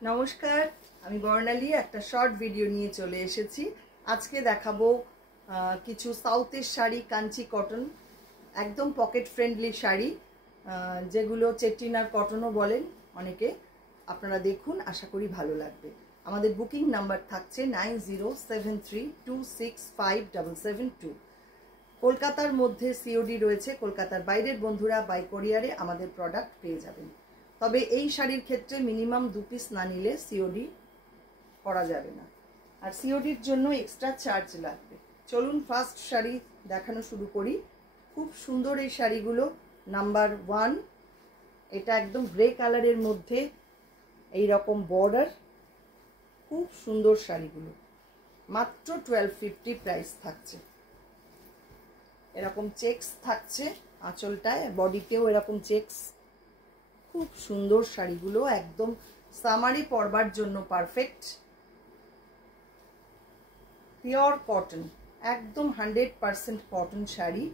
নমস্কার, আমি বর্ণালী একটা শর্ট ভিডিও নিয়ে চলে এসেছি। আজকে দেখাবো কিছু সাউথের শাড়ি, কাঞ্চি কটন, একদম পকেট ফ্রেন্ডলি শাড়ি, যেগুলো চেট্টিনার কটনও বলেন অনেকে। আপনারা দেখুন, আশা করি ভালো লাগবে। আমাদের বুকিং নাম্বার থাকছে 9073265772। কলকাতার মধ্যে সিওডি রয়েছে, কলকাতার বাইরের বন্ধুরা বাই কোরিয়ারে আমাদের প্রোডাক্ট পেয়ে যাবেন। তবে এই শাড়ির ক্ষেত্রে মিনিমাম 2 পিস না নিলে সিওডি করা যাবে না, আর সিওডির জন্য এক্সট্রা চার্জ লাগবে। চলুন ফার্স্ট শাড়ি দেখানো শুরু করি। খুব সুন্দর এই শাড়িগুলো। নাম্বার 1, এটা একদম গ্রে কালারের মধ্যে এই রকম বর্ডার, খুব সুন্দর শাড়িগুলো। মাত্র 1250 প্রাইস থাকছে। এরকম চেকস থাকছে আঁচলটায়, বডিতেও এরকম চেকস। খুব সুন্দর শাড়িগুলো, একদম সামারি পরবার জন্য পারফেক্ট। পিওর কটন, একদম 100% কটন শাড়ি।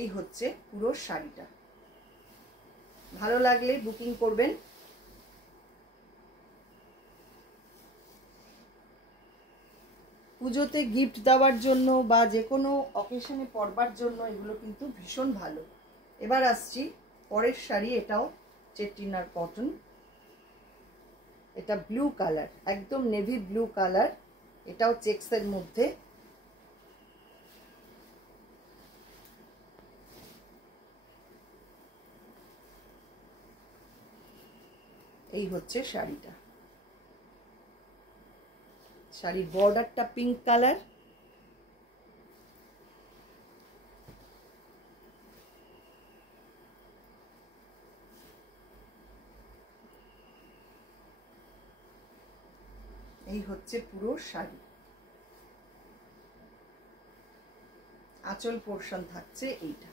এই হচ্ছে পুরো শাড়িটা। ভালো লাগলে বুকিং করবেন। পুজোতে গিফট দেওয়ার জন্য বা যে কোনো অকেশনে পরবার জন্য এগুলো কিন্তু ভীষণ ভালো। এবার আসছি পরের শাড়ি। এটাও চেট্টিনার কটন। এটা ব্লু কালার, একদম নেভি ব্লু কালার। এটাও চেকসের মধ্যে। এই হচ্ছে শাড়িটা। শাড়ির বর্ডারটা পিঙ্ক কালার। এই হচ্ছে পুরো শাড়ি। আঁচল পোর্শন থাকছে এইটা।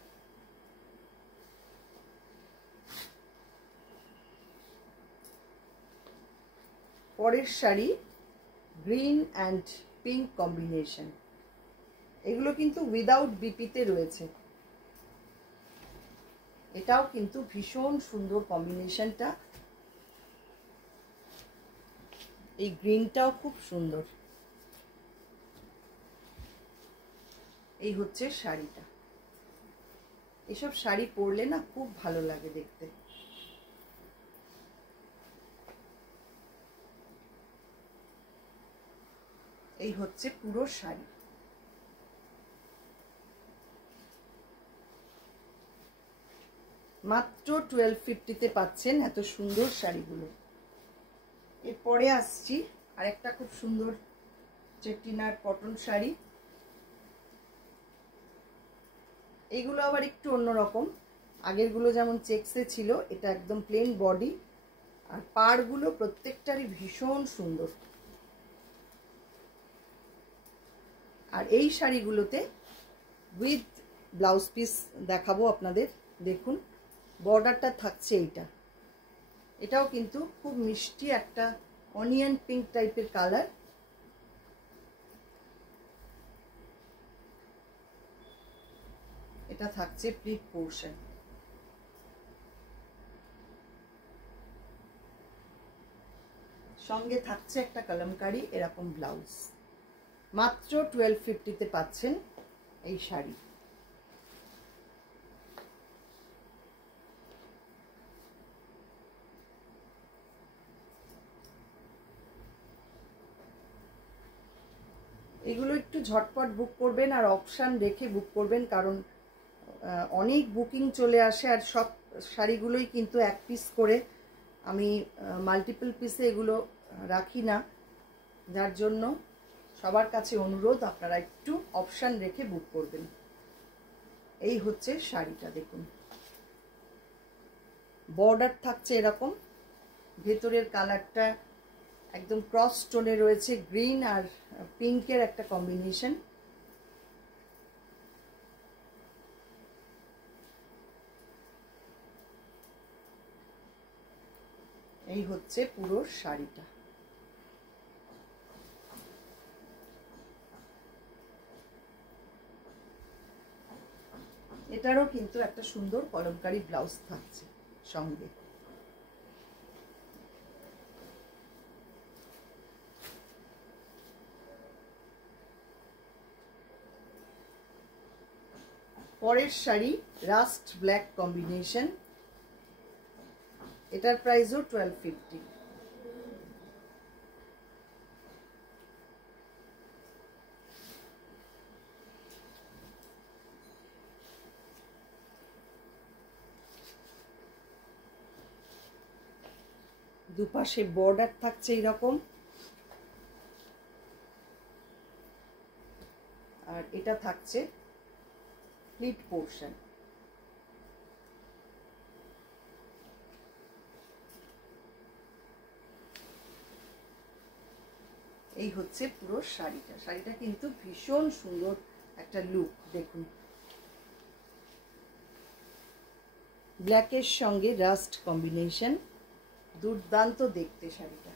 পরের sari green and pink combination. এগুলো কিন্তু উইদাউট বিপিতে রয়েছে। এটাও কিন্তু ভীষণ সুন্দর কম্বিনেশনটা। এই গ্রিনটাও খুব সুন্দর। এই হচ্ছে শাড়িটা। এসব শাড়ি পরলে না খুব ভালো লাগে দেখতে। এই হচ্ছে পুরো শাড়ি। মাত্র 1250-তে পাচ্ছেন এত সুন্দর শাড়িগুলো। এরপরে আসছি আরেকটা খুব সুন্দর চেট্টিনার কটন শাড়ি। এগুলো আবার একটু অন্যরকম। আগেরগুলো যেমন চেকসে ছিল, এটা একদম প্লেন বডি, আর পাড়গুলো প্রত্যেকটারই ভীষণ সুন্দর। আর এই শাড়িগুলোতে উইথ ব্লাউজ পিস দেখাবো আপনাদের। দেখুন বর্ডারটা থাকছে এইটা। এটাও কিন্তু খুব মিষ্টি একটা অনিয়ন পিঙ্ক টাইপের কালার। এটা থাকছে প্লিট পোর্শন। সঙ্গে থাকছে একটা কলমকারি এরকম ব্লাউজ। মাত্র 1250-তে পাচ্ছেন এই শাড়ি। এগুলো একটু ঝটপট বুক করবেন, আর অপশান রেখে বুক করবেন, কারণ অনেক বুকিং চলে আসে। আর সব শাড়িগুলোই কিন্তু এক পিস করে, আমি মাল্টিপল পিসে এগুলো রাখি না, যার জন্য সবার কাছে অনুরোধ আপনারা একটু অপশান রেখে বুক করবেন। এই হচ্ছে শাড়িটা। দেখুন বর্ডার থাকছে এরকম, ভেতরের কালারটা একদম ক্রস স্টোনে রয়েছে, গ্রিন আর পিঙ্কের একটা কম্বিনেশন। এই হচ্ছে পুরো শাড়িটা। এটারও কিন্তু একটা সুন্দর কলমকারী ব্লাউজ থাকছে সঙ্গে। পরের শাড়ি রাস্ট ব্ল্যাক কম্বিনেশন, এটার প্রাইসও 1250। দুপাশে বর্ডার থাকছে এইরকম, আর এটা থাকছে প্লিট পোর্শন। এই হচ্ছে পুরো শাড়িটা। শাড়িটা কিন্তু ভীষণ সুন্দর একটা লুক, দেখুন ব্ল্যাকের সঙ্গে রাস্ট কম্বিনেশন, দুর্দান্ত দেখতে শাড়িটা।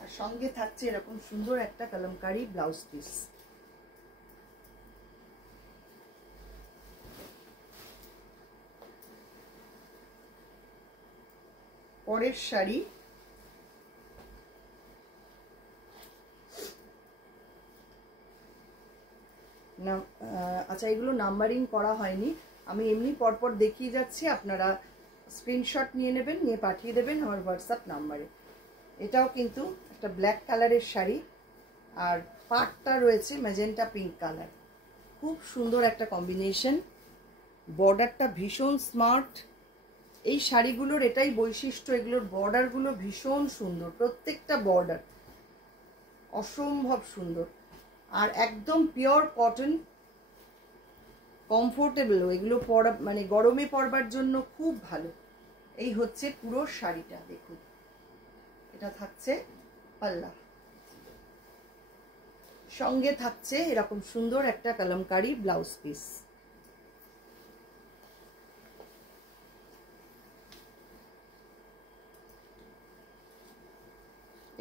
আর সঙ্গে থাকছে এরকম সুন্দর একটা কলমকারী ব্লাউজ পিস। পরের শাড়ি না, আচ্ছা এগুলো নাম্বারিং করা হয়নি, আমি এমনি পরপর দেখিয়ে যাচ্ছি, আপনারা স্ক্রিনশট নিয়ে নেবেন, নিয়ে পাঠিয়ে দেবেন আমার হোয়াটসঅ্যাপ নাম্বারে। এটাও কিন্তু একটা ব্ল্যাক কালারের শাড়ি, আর পাটটা রয়েছে ম্যাজেন্টা পিঙ্ক কালার, খুব সুন্দর একটা কম্বিনেশন। বর্ডারটা ভীষণ স্মার্ট, এই শাড়িগুলোর এটাই বৈশিষ্ট্য, এগুলোর বর্ডারগুলো ভীষণ সুন্দর, প্রত্যেকটা বর্ডার অসম্ভব সুন্দর, আর একদম পিওর কটন, কমফোর্টেবল, এগুলো পরা মানে গরমে পরবার জন্য খুব ভালো। এই হচ্ছে পুরো শাড়িটা, দেখুন এটা থাকছে পাল্লা, সঙ্গে থাকছে এরকম সুন্দর একটা কলমকারী ব্লাউজ পিস।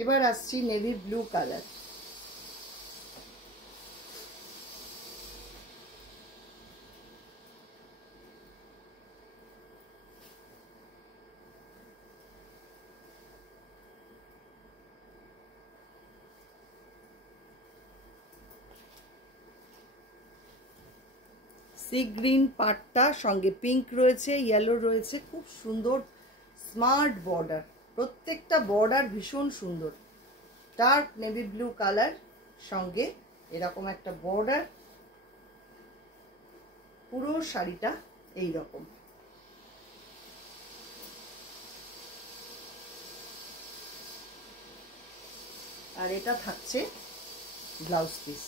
এবার আসছি navy blue colour. Sea green পাটটা, সঙ্গে পিঙ্ক রয়েছে, ইয়েলো রয়েছে, খুব সুন্দর স্মার্ট বর্ডার, প্রত্যেকটা বর্ডার ভীষণ সুন্দর। ডার্ক নেভি ব্লু কালার, সঙ্গে এরকম একটা বর্ডার, পুরো শাড়িটা এই রকম। আর এটা থাকছে ব্লাউজ পিস।